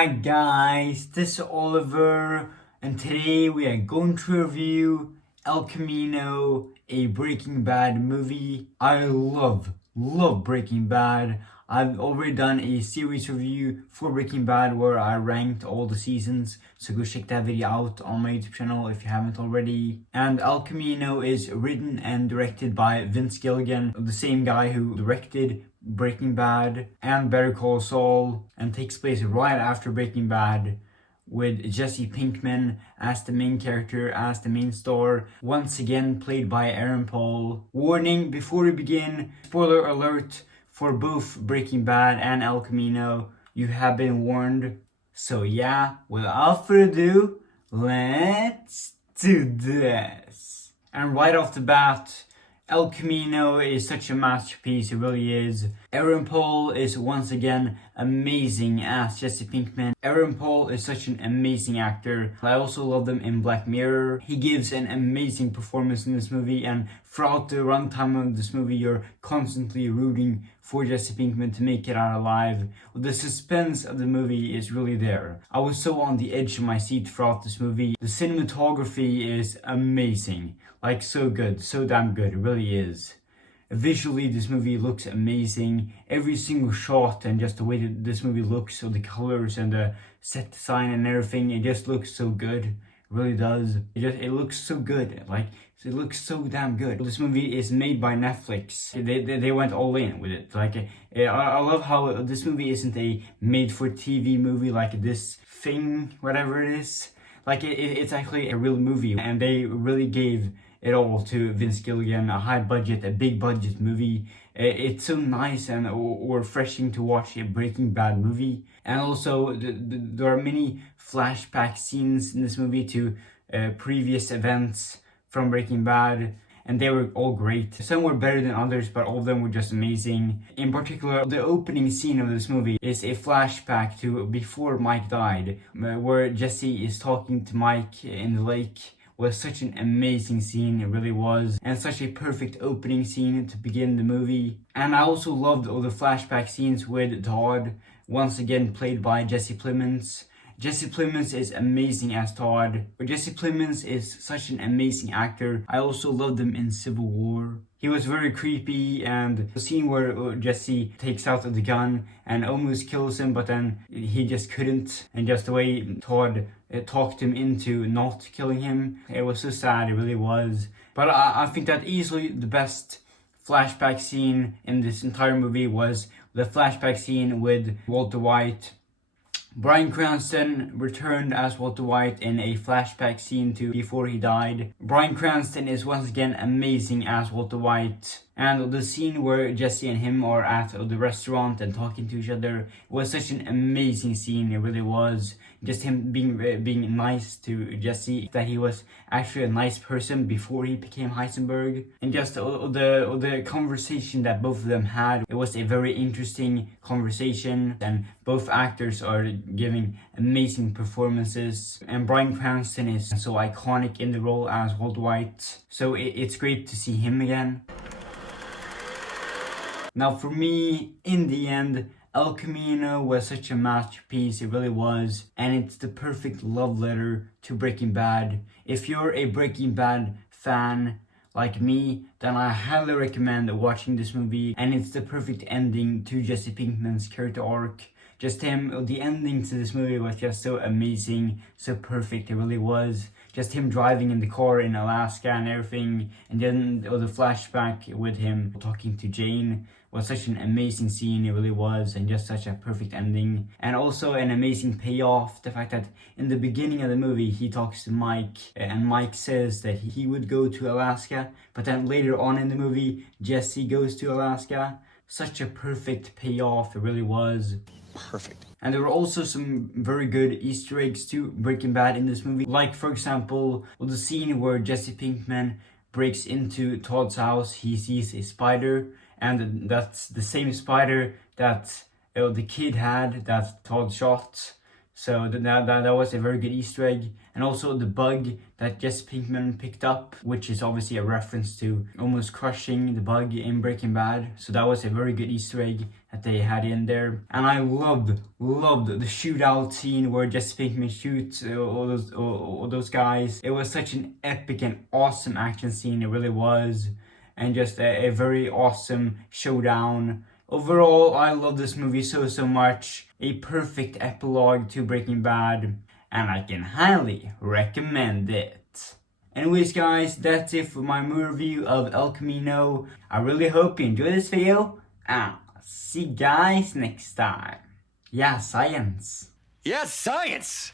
Hi guys, this is Oliver, and today we are going to review El Camino, a Breaking Bad movie. I love Breaking Bad. I've already done a series review for Breaking Bad where I ranked all the seasons, so go check that video out on my YouTube channel if you haven't already. And El Camino is written and directed by Vince Gilligan, the same guy who directed Breaking Bad and Better Call Saul, and takes place right after Breaking Bad, with Jesse Pinkman as the main character, as the main star, once again played by Aaron Paul. Warning before we begin, spoiler alert for both Breaking Bad and El Camino. You have been warned. So yeah, without further ado, let's do this. And right off the bat, El Camino is such a masterpiece, it really is. Aaron Paul is once again amazing as Jesse Pinkman. Aaron Paul is such an amazing actor. I also love him in Black Mirror. He gives an amazing performance in this movie, and throughout the runtime of this movie, you're constantly rooting for Jesse Pinkman to make it out alive. The suspense of the movie is really there. I was so on the edge of my seat throughout this movie. The cinematography is amazing. Like, so good, so damn good, it really is. Visually, this movie looks amazing. Every single shot and just the way that this movie looks, so the colors and the set design and everything, it just looks so good. It really does. It looks so good. Like, it looks so damn good. This movie is made by Netflix. They went all in with it. Like, I love how this movie isn't a made-for-TV movie like This Thing, whatever it is. Like, it's actually a real movie, and they really gave it all to Vince Gilligan, a high budget, a big budget movie. It's so nice and refreshing to watch a Breaking Bad movie. And also, there are many flashback scenes in this movie to previous events from Breaking Bad, and they were all great. Some were better than others, but all of them were just amazing. In particular, the opening scene of this movie is a flashback to before Mike died, where Jesse is talking to Mike in the lake. Was such an amazing scene, it really was, and such a perfect opening scene to begin the movie. And I also loved all the flashback scenes with Todd, once again played by Jesse Plemons. Jesse Plemons is amazing as Todd. Jesse Plemons is such an amazing actor. I also loved him in Civil War. He was very creepy, and the scene where Jesse takes out the gun and almost kills him, but then he just couldn't, and just the way Todd talked him into not killing him, it was so sad, it really was. But I think that easily the best flashback scene in this entire movie was the flashback scene with Walter White. Bryan Cranston returned as Walter White in a flashback scene to before he died. Bryan Cranston is once again amazing as Walter White. And the scene where Jesse and him are at the restaurant and talking to each other was such an amazing scene, it really was. Just him being nice to Jesse, that he was actually a nice person before he became Heisenberg. And just the conversation that both of them had, it was a very interesting conversation, and both actors are giving amazing performances. And Bryan Cranston is so iconic in the role as Walter White, so it's great to see him again. Now for me, in the end, El Camino was such a masterpiece, it really was, and it's the perfect love letter to Breaking Bad. If you're a Breaking Bad fan like me, then I highly recommend watching this movie, and it's the perfect ending to Jesse Pinkman's character arc. Just him, the ending to this movie was just so amazing, so perfect, it really was. Just him driving in the car in Alaska and everything, and then the flashback with him talking to Jane was such an amazing scene, it really was, and just such a perfect ending. And also an amazing payoff, the fact that in the beginning of the movie he talks to Mike, and Mike says that he would go to Alaska, but then later on in the movie Jesse goes to Alaska. Such a perfect payoff, it really was. Perfect. And there were also some very good Easter eggs to Breaking Bad in this movie. Like, for example, the scene where Jesse Pinkman breaks into Todd's house, he sees a spider, and that's the same spider that the kid had that Todd shot. So that was a very good Easter egg. And also the bug that Jesse Pinkman picked up, which is obviously a reference to almost crushing the bug in Breaking Bad. So that was a very good Easter egg that they had in there. And I loved the shootout scene where Jesse Pinkman shoots all those guys. It was such an epic and awesome action scene, it really was. And just a very awesome showdown. Overall, I love this movie so much. A perfect epilogue to Breaking Bad, and I can highly recommend it. Anyways guys, that's it for my movie review of El Camino. I really hope you enjoyed this video, and I'll see you guys next time. Yeah, science. Yeah, science!